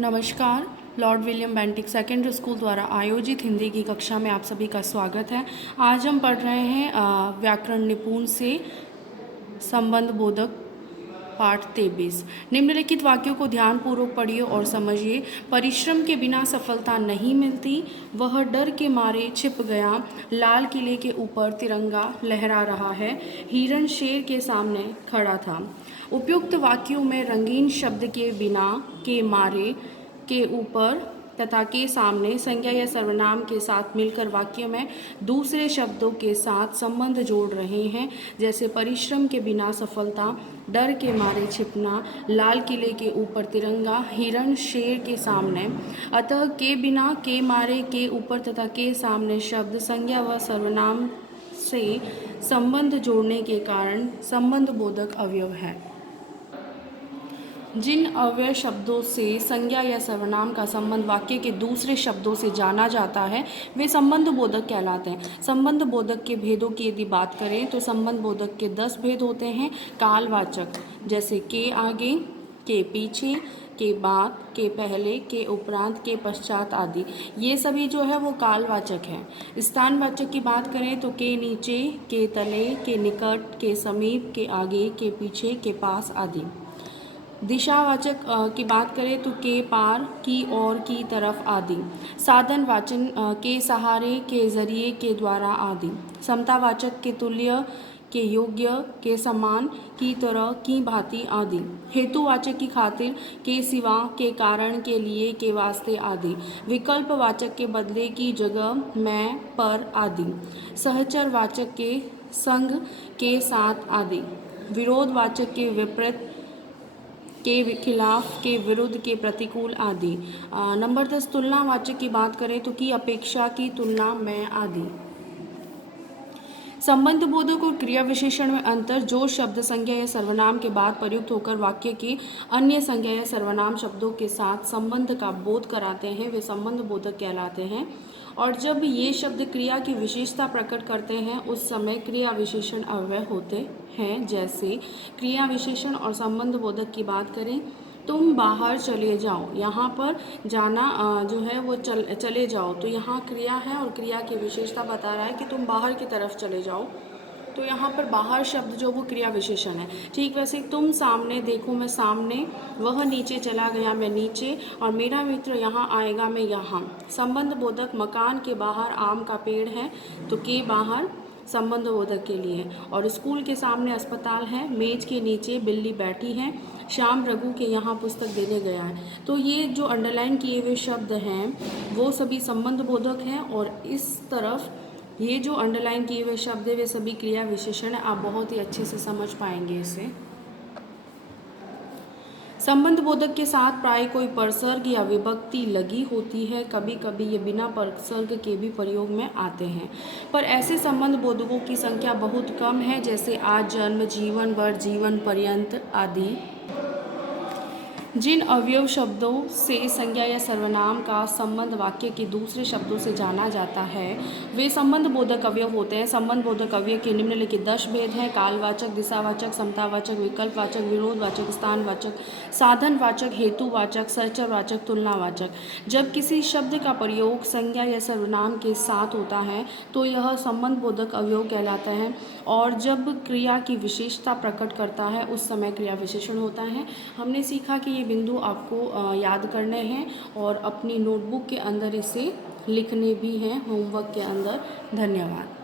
नमस्कार। Lord William Bentinck secondary school द्वारा आयोजित हिंदी की कक्षा में आप सभी का स्वागत है। आज हम पढ़ रहे हैं व्याकरण निपुण से संबंध बोधक पाठ 23। निम्नलिखित वाक्यों को ध्यानपूर्वक पढ़िए और समझिए। परिश्रम के बिना सफलता नहीं मिलती। वह डर के मारे छिप गया। लाल किले के ऊपर तिरंगा लहरा रहा है। हिरण शेर के सामने खड़ा था। उपयुक्त वाक्यों में रंगीन शब्द के बिना, के मारे, के ऊपर तथा के सामने संज्ञा या सर्वनाम के साथ मिलकर वाक्य में दूसरे शब्दों के साथ संबंध जोड़ रहे हैं, जैसे परिश्रम के बिना सफलता, डर के मारे छिपना, लाल किले के ऊपर तिरंगा, हिरण शेर के सामने। अतः के बिना, के मारे, के ऊपर तथा के सामने शब्द संज्ञा व सर्वनाम से संबंध जोड़ने के कारण संबंध बोधक अवयव है। जिन अव्यय शब्दों से संज्ञा या सर्वनाम का संबंध वाक्य के दूसरे शब्दों से जाना जाता है वे संबंध बोधक कहलाते हैं। संबंध बोधक के भेदों की यदि बात करें तो संबंध बोधक के 10 भेद होते हैं। कालवाचक, जैसे के आगे, के पीछे, के बाद, के पहले, के उपरांत, के पश्चात आदि, ये सभी जो है वो कालवाचक हैं। स्थानवाचक की बात करें तो के नीचे, के तले, के निकट, के समीप, के आगे, के पीछे, के पास आदि। दिशावाचक की बात करें तो के पार, की ओर, की तरफ आदि। साधन वाचन के सहारे, के जरिए, के द्वारा आदि। समतावाचक के तुल्य, के योग्य, के समान, की तरह, की भांति आदि। हेतुवाचक की खातिर, के सिवा, के कारण, के लिए, के वास्ते आदि। विकल्पवाचक के बदले, की जगह, मैं, पर आदि। सहचरवाचक के संग, के साथ आदि। विरोधवाचक के विपरीत, के खिलाफ, के विरुद्ध, के प्रतिकूल आदि। नंबर 10 तुलनावाचक की बात करें तो की अपेक्षा, की तुलना में आदि। संबंध बोधक और क्रिया विशेषण में अंतर। जो शब्द संज्ञा या सर्वनाम के बाद प्रयुक्त होकर वाक्य के अन्य संज्ञा या सर्वनाम शब्दों के साथ संबंध का बोध कराते हैं वे संबंध बोधक कहलाते हैं। और जब ये शब्द क्रिया की विशेषता प्रकट करते हैं उस समय क्रिया विशेषण अव्यय होते हैं। जैसे क्रिया विशेषण और संबंध बोधक की बात करें, तुम बाहर चले जाओ। यहाँ पर जाना जो है वो चले जाओ, तो यहाँ क्रिया है और क्रिया की विशेषता बता रहा है कि तुम बाहर की तरफ चले जाओ, तो यहाँ पर बाहर शब्द जो वो क्रिया विशेषण है। ठीक वैसे तुम सामने देखो, मैं सामने, वह नीचे चला गया, मैं नीचे, और मेरा मित्र यहाँ आएगा, मैं यहाँ। संबंध बोधक मकान के बाहर आम का पेड़ है, तो के बाहर संबंध बोधक के लिए। और स्कूल के सामने अस्पताल है, मेज के नीचे बिल्ली बैठी है, श्याम रघु के यहाँ पुस्तक देने गया है। तो ये जो अंडरलाइन किए हुए शब्द हैं वो सभी संबंध बोधक हैं, और इस तरफ ये जो अंडरलाइन किए हुए शब्द है वे सभी क्रिया विशेषण है। आप बहुत ही अच्छे से समझ पाएंगे इसे। संबंध बोधक के साथ प्राय कोई परसर्ग या विभक्ति लगी होती है। कभी कभी ये बिना परसर्ग के भी प्रयोग में आते हैं, पर ऐसे संबंध बोधकों की संख्या बहुत कम है, जैसे आज जन्म, जीवन भर, जीवन पर्यंत आदि। जिन अवयव शब्दों से संज्ञा या सर्वनाम का संबंध वाक्य के दूसरे शब्दों से जाना जाता है वे संबंध बोधक अवयव होते हैं। संबंध बोधक अवयव के निम्नलिखित 10 भेद हैं। कालवाचक, दिशावाचक, समतावाचक, विकल्पवाचक, विरोधवाचक, स्थानवाचक, साधनवाचक, हेतुवाचक, सहचरवाचक, तुलनावाचक। जब किसी शब्द का प्रयोग संज्ञा या सर्वनाम के साथ होता है तो यह संबंध बोधक अवयव कहलाता है, और जब क्रिया की विशेषता प्रकट करता है उस समय क्रिया विशेषण होता है। हमने सीखा कि ये बिंदु आपको याद करने हैं और अपनी नोटबुक के अंदर इसे लिखने भी हैं होमवर्क के अंदर। धन्यवाद।